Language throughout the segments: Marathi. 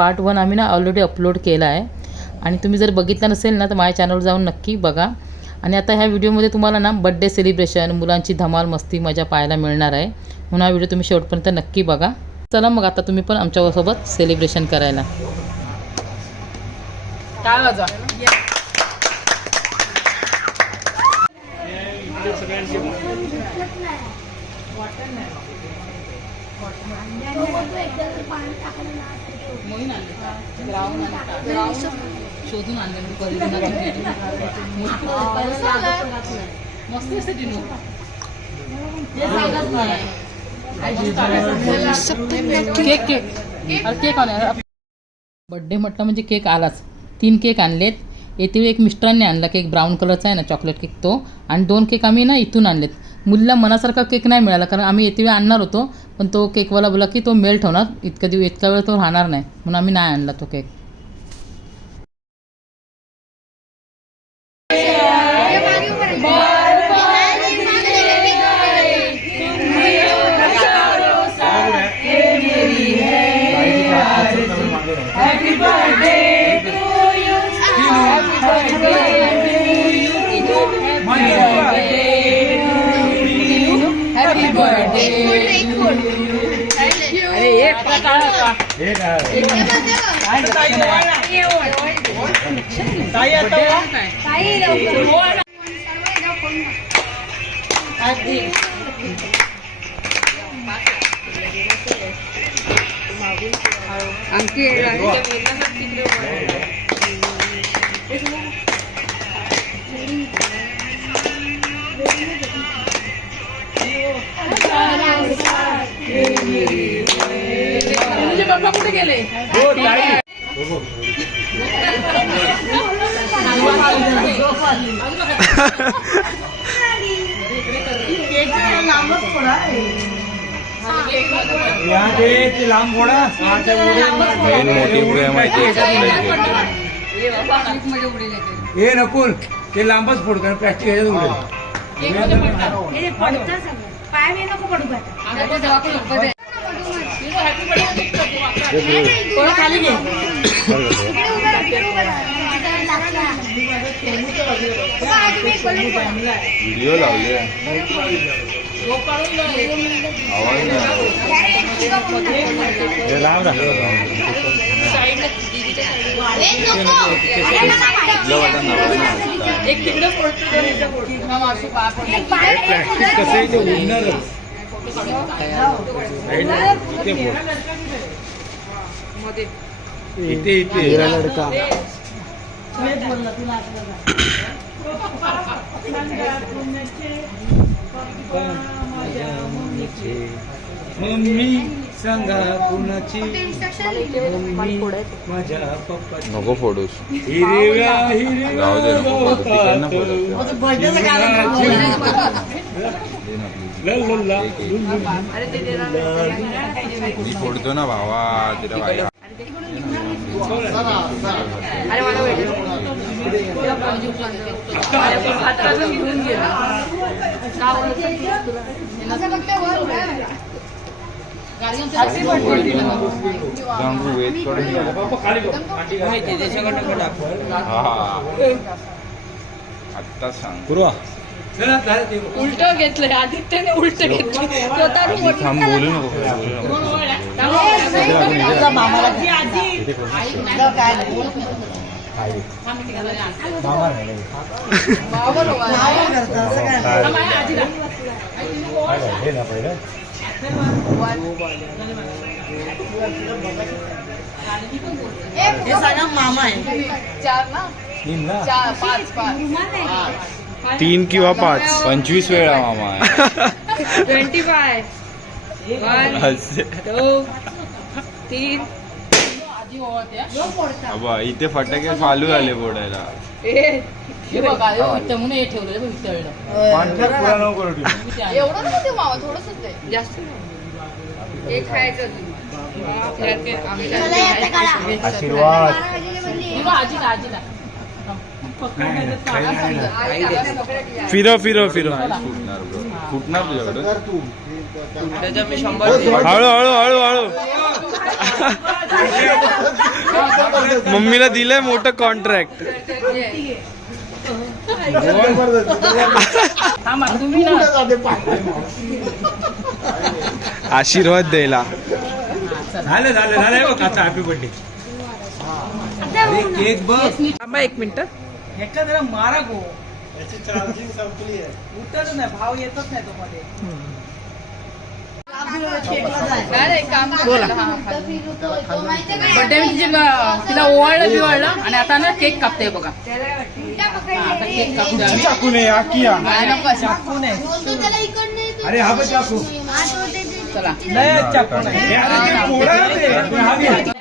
पार्ट वन आम्ही ना ऑलरेडी अपलोड केला आहे. आणि तुम्ही जर बघितला नसेल ना तर माझ्या चॅनलवर जाऊन नक्की बघा. आणि आता ह्या व्हिडिओमध्ये तुम्हाला ना बड्डे सेलिब्रेशन मुलांची धमाल मस्ती मजा पाहायला मिळणार आहे. म्हणून हा व्हिडिओ तुम्ही शेवटपर्यंत नक्की बघा. चला मग आता तुम्ही पण आमच्यासोबत सेलिब्रेशन करायला. शोधून केक केक. अरे केक आणा बड्डे म्हटलं म्हणजे केक आलाच. तीन केक आणलेत. येथे एक मिस्टरांनी आणला केक. ब्राऊन कलरचा आहे ना चॉकलेट केक तो. आणि दोन केक आम्ही ना इथून आणलेत. मुलीला मनासारखा केक नाही मिळाला कारण आम्ही येते वेळी आणणार होतो पण तो केकवाला बोला की तो मेल्ट होणार इतक्या दिवस इतका वेळ तो राहणार नाही म्हणून आम्ही नाही आणला तो cake tay của anh là yêu rồi tay à tôi tay đâu của anh Adi. Ang kira. Ini juga bapak udah gele. Oh, tadi. लांब फोडा मेन मोटिव्ह काय माहिती हे नकुल ते लांबच फोड कारण प्लॅस्टिक ह्याच्यात उडेल पाय मी नको पडू बरं. खाली घे व्हिडिओ लावले आवाज नाही आला. हे. एक तिकडे कसं आहे ते. उडणारच. इथे मध्ये इथे इथे. मम्मी सांगा कुणाची? मम्मी माझ्या पप्पाची. नको फोडूस. हिरव्या हिरव्या जाऊ दे नको फोडू तिकडनं गवतात फोडायचं. लल्लल्ला, अरे ते देणार मी फोडतो ना भावा तिला बाई अरे मला भेटेल अरे हात अजून घेऊन गेला का बोलत असं फक्त वर उभं राहा. त्यामुळे वेट करून घ्या. हा आत्ताच सांग पूर्वा चला झालं ते बघ. उलट घेतलंय आदित्यने उलट घेतलं स्वतः आधी थांब बोलू नको बोलू नको हे ना पहिलं. चार ना? तीन ना? चार पाच पाच. तीन किंवा पाच. पंचवीस वेळा मामा ट्वेंटी फाय. वन असे. टू तीन. बाबा इथे फटाके चालू झाले फोडायला. तुम्ही. एवढं नको देऊ मामा थोडंसंच दे. जास्त नाही. एक खायचं तू त्यात ते आम्ही मला याचं काढा. आशीर्वाद. आजीला आजीला. फिरव फिरव फिरव फुटणार तुझ्याकडं? हळू हळू हळू हळू. मम्मीला दिलंय मोठं कॉन्ट्रॅक्ट आशीर्वाद द्यायला. झालं झालं झालं. हे हॅपी बर्थडे अरे केक बघ. थांबा एक मिनिट. ह्याच्या जरा मारा गो. उतरच नाही भाव येतच नाही तो मध्ये तिचे तिला ओवाळलं बिवाळलं आणि आता ना केक कापते बघा. आता केक कापते. अरे हा बघ चाकू. चला. नाही चाकू नाही हे अरे ते पोळा आहे ते.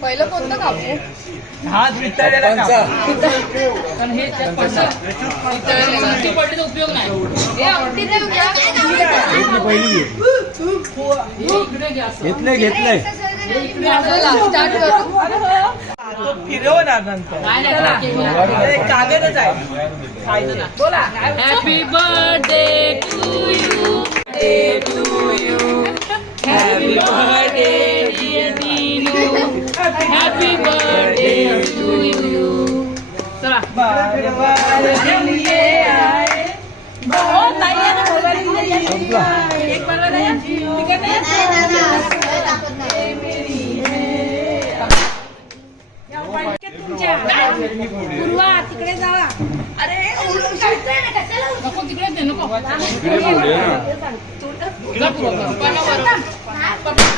पहिलं कोणतं कापू हा हे पडलेचा उपयोग नाही हे नाही. घेतली पहिली घे. हे. घेतलंय घेतलंय. तो फिरवणार नंतर नाही नाही. कागदच आहे नाही. बोला happy birthday to you happy birthday happy birthday to you चला बार बार दिलिये आए बहुत आई है ना मोबाइल दिलिये आए. एक बार बताया ठीक है नको तिकडे दे नको इकडे बोलूया ना जा पुढं. पप्पांना बरोबर. तू अजून फोडतोस आहे. अरे जयला बनवा. हा ना, ते पण आहे विशेष आपण खाऊन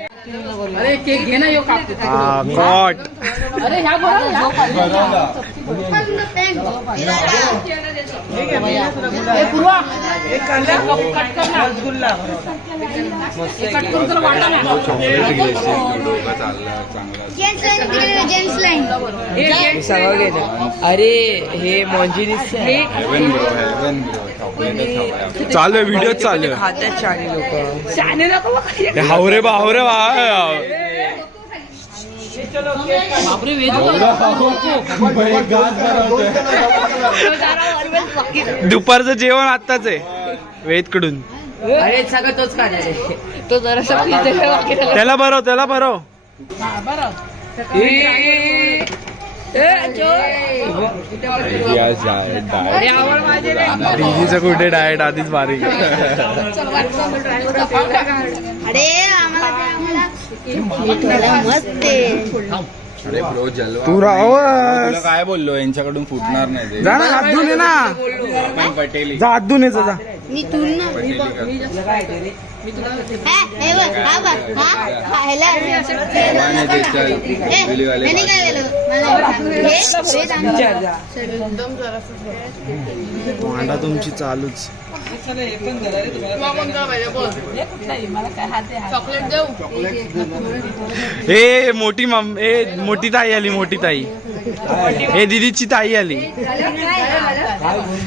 अरे केक घे ना यो कापते. हा गॉट अरे ह्या बरं अरे हे मॉन्जिनीस चालू आहे व्हिडिओ चालू आहे. खात्यात शाणे लोक. हावरे बा हावरे बा. बापरे वेद दुपारचं जेवण आत्ताच आहे वेदकडून. अरे सगळं तोच खाणार आहे तो जरासा पिते त्याला बरव त्याला बरव दीदीचं कुठे डाएट आधीच बारीक. अरे ते. तुला काय बोललो? यांच्याकडून फुटणार नाही जा ना हात धुवून ये ना. पटेली. जा हात येचं जा मी तू ना हा, हे हा. हा, हे, हे भांडा तुमची चालूच ए मोठी मम ए मोठी ताई आली मोठी ताई. ए दीदीची ताई आली.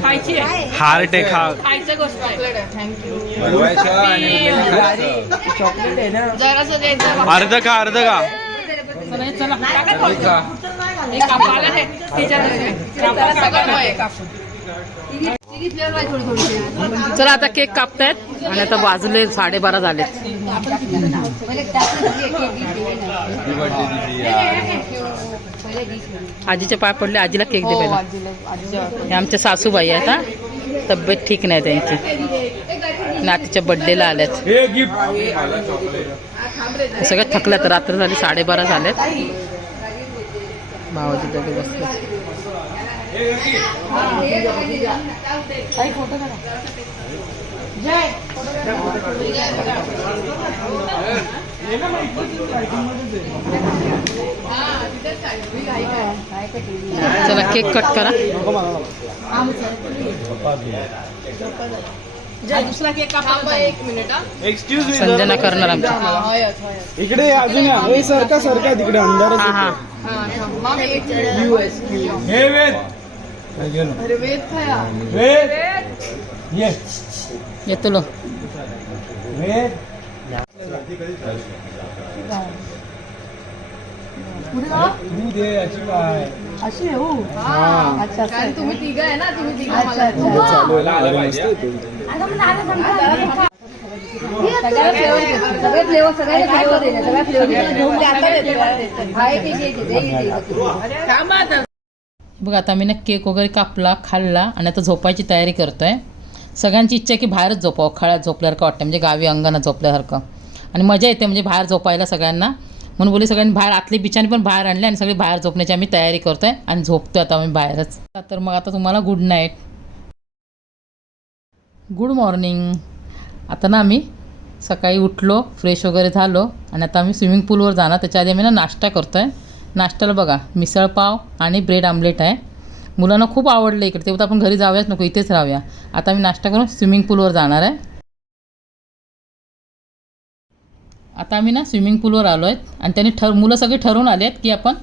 खायची आहे. हार्ट आहे खा. खायचं गोष्ट आहे. चॉकलेट आहे थँक्यू बनवायचं आणि उद्या खायचं. चॉकलेट आहे ना. जरासं द्यायचं अर्ध का अर्ध का चला हे. हे हे आता केक कापतायत आणि आता वाजले साडेबारा झाले Happy birthday दीदी यार. आजीचे पाय पडले आजीला केक दे हे आमच्या सासूबाई आहेत हा. तब्येत ठीक नाही त्यांची. नातीच्या बड्डेला आल्यात. हे गिफ्ट. हे सगळे थकल्यात रात्र झाली साडेबारा झालेत. भावाची दोघे बसले. चला केक कट करा. दुसरा केक एक मिनिट एक्सक्यूज मी संजना करणार आमची. हयच हयच. इकडे अजून या. ए, सरका सरका तिकडे अंधारच हा हा. होतोय. हा मिनिट. हे वेद. हे गेलो. अरे वेद खाया. वेद. ये. येतो लो. वेद. दूध आहे याची काय अशी आहे हो. अच्छा कारण तुम्ही तिघ आहे ना तुम्ही तिघ. सगळ्या. सगळे फ्लेवर फ्लेवर सगळ्या देते हा एक आता. बघ आता मी ना केक वगैरे कापला खाल्ला आणि आता झोपायची तयारी करतोय. सगळ्यांची इच्छा आहे की बाहेरच झोपावं खळ्यात झोपल्यासारखं वाटतं म्हणजे गावी अंगणात झोपल्यासारखं. आणि मजा येते म्हणजे बाहेर झोपायला सगळ्यांना. म्हणून बोली सगळ्यांनी बाहेर आतले बिचाने पण बाहेर आणले आणि सगळे बाहेर झोपण्याची आम्ही तयारी करतोय आणि झोपतोय आता आम्ही बाहेरच. तर मग आता तुम्हाला गुड नाईट गुड मॉर्निंग आता ना आम्ही सकाळी उठलो फ्रेश वगैरे झालो आणि आता आम्ही स्विमिंग पूलवर जाणार. त्याच्या आधी आम्ही ना नाश्ता करतो आहे नाश्त्याला बघा मिसळपाव आणि ब्रेड आमलेट आहे. मुलांना खूप आवडलं इकडे. तेव्हा तर आपण घरी जाऊयाच नको इथेच राहूया. आता आम्ही नाश्ता करून स्विमिंग पूलवर जाणार आहे. आता आम्ही ना स्विमिंग पूलवर आलो आहेत. आणि त्यांनी ठर मुलं सगळे ठरवून आले आहेत की आपण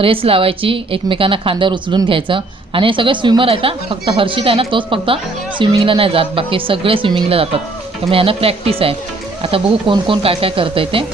रेस लावायची एकमेकांना खांद्यावर उचलून घ्यायचं. आणि हे सगळे स्विमर आहेत हा. फक्त हर्षित आहे ना तोच फक्त स्विमिंगला नाही जात. बाकी सगळे स्विमिंगला जातात. त्यामुळे यांना प्रॅक्टिस आहे. आता बघू कोण कोण काय काय करतंय ते.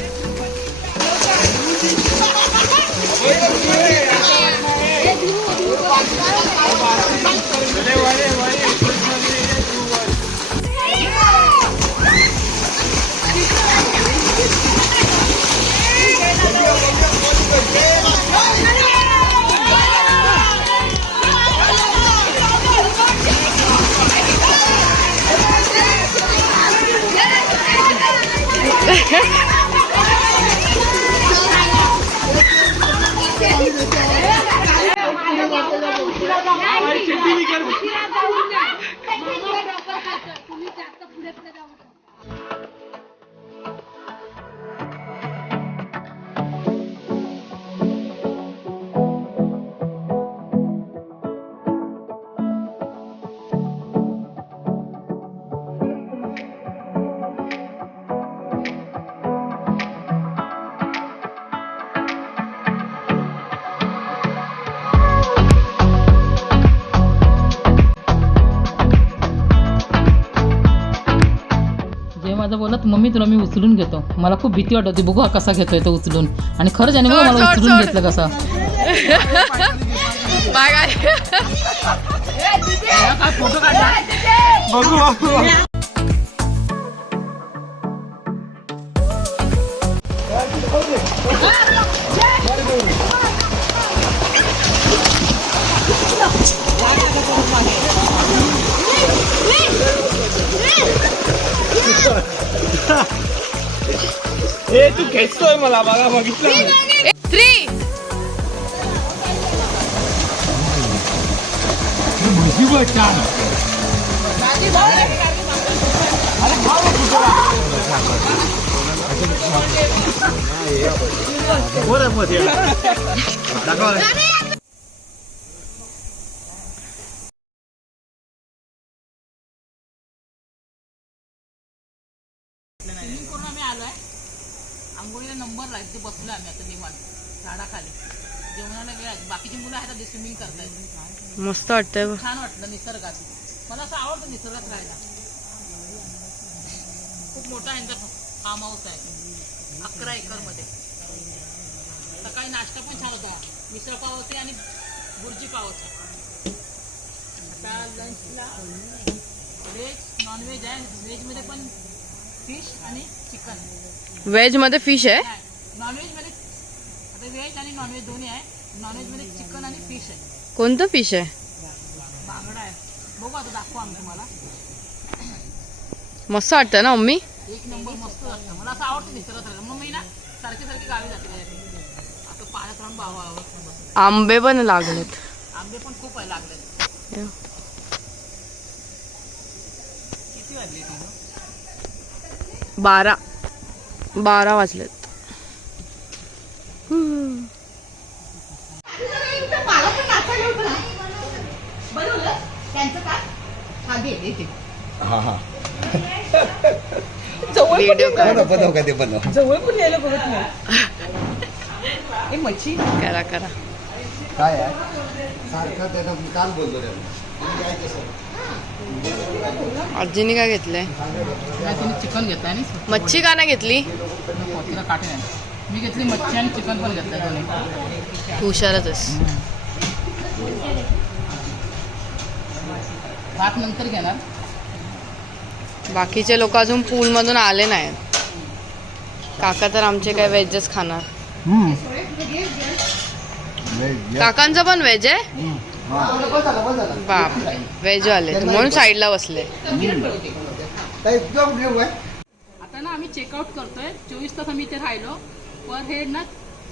On ne peut pas faire. Mummy तुला मी उचलून घेतो. मला खूप भीती वाटत होती बघू हा कसा घेतोय तो उचलून. आणि खरंच याने बघा मला उचलून घेतलं कसं. बघू ए तू खेचतोय मला बघा बघितलं थ्री बघ छान स्विमिंग करून आम्ही आलो आहे आंघोळीला नंबर लागते बसलो आम्ही आता निवांत झाडाखाली. जेवणाला वेळ आहे. बाकीची मुलं आहेत ते स्विमिंग करतायत. मस्त वाटतंय छान वाटलं निसर्गात. मला असं आवडतं निसर्गात राहायला. खूप मोठा यांचा फार्म हाऊस आहे. अकरा एकरमध्ये. सकाळी नाश्ता पण छान होता. मिसळ पाव होते आणि बुर्जी पाव होता. आता लंचला व्हेज नॉनव्हेज आहे. व्हेजमध्ये पण फिश आणि चिकन. व्हेजमध्ये फिश आहे? नॉनव्हेजमध्ये आता व्हेज आणि नॉनव्हेज दोन्ही आहे. नॉनव्हेजमध्ये चिकन आणि फिश आहे. कोणतं फिश आहे? बांगडा आहे. बघू आता दाखवू आम्ही तुम्हाला. मस्त वाटतं ना मम्मी? एक नंबर मस्त वाटतं. मला असं आवडतं निसर्गात राहायला. मग मी ना सारखे सारखे गावी जाते. आता पाण्यात राहून आवडतं आंबे पण लागलेत. आंबे पण खूप आहे लागले बारा. बारा वाजलेत. हम्म. त्यांचं काय हा घे घे, घे. हा हा. व्हिडिओ बनव बनव का ते बनव? जवळ पण यायला बघत नाही. ए मच्छी. करा करा. काय आहे? सारखं त्यानं काल बोलतो त्यानं आजीने काय घेतलंय? चिकन घेतलं आणि मच्छी का नाही घेतली? काटे नाही. मी घेतली मच्छी आणि चिकन पण तू हुशारच आहेस. भात नंतर घेणार. बाकीचे लोक अजून पूल मधून आले नाहीत. काका तर आमचे काय व्हेजच खाणार. काकांचं पण व्हेज आहे? बाप व्हेज आले म्हणून साईडला बसले. आता ना आम्ही चेकआउट करतोय. चोवीस तास आम्ही इथे राहिलो. पर हेड ना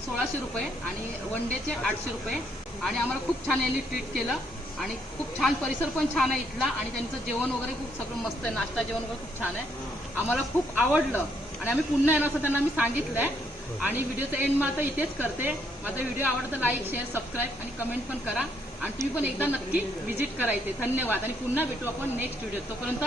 सोळाशे रुपये आणि वन डेचे आठशे रुपये. आणि आम्हाला खूप छान यांनी ट्रीट केलं. आणि खूप छान परिसर पण छान आहे इथला. आणि त्यांचं जेवण वगैरे खूप सगळं मस्त आहे. नाश्ता जेवण वगैरे खूप छान आहे. आम्हाला खूप आवडलं. आणि आम्ही पुन्हा येणार असं त्यांना मी सांगितलंय. आणि व्हिडिओचा एंड मग आता इथेच करते. माझा व्हिडिओ आवडला तर लाईक शेअर सबस्क्राईब आणि कमेंट पण करा. आणि तुम्ही पण एकदा नक्की व्हिजिट करायचे धन्यवाद. आणि पुन्हा भेटू आपण नेक्स्ट व्हिडिओ तोपर्यंत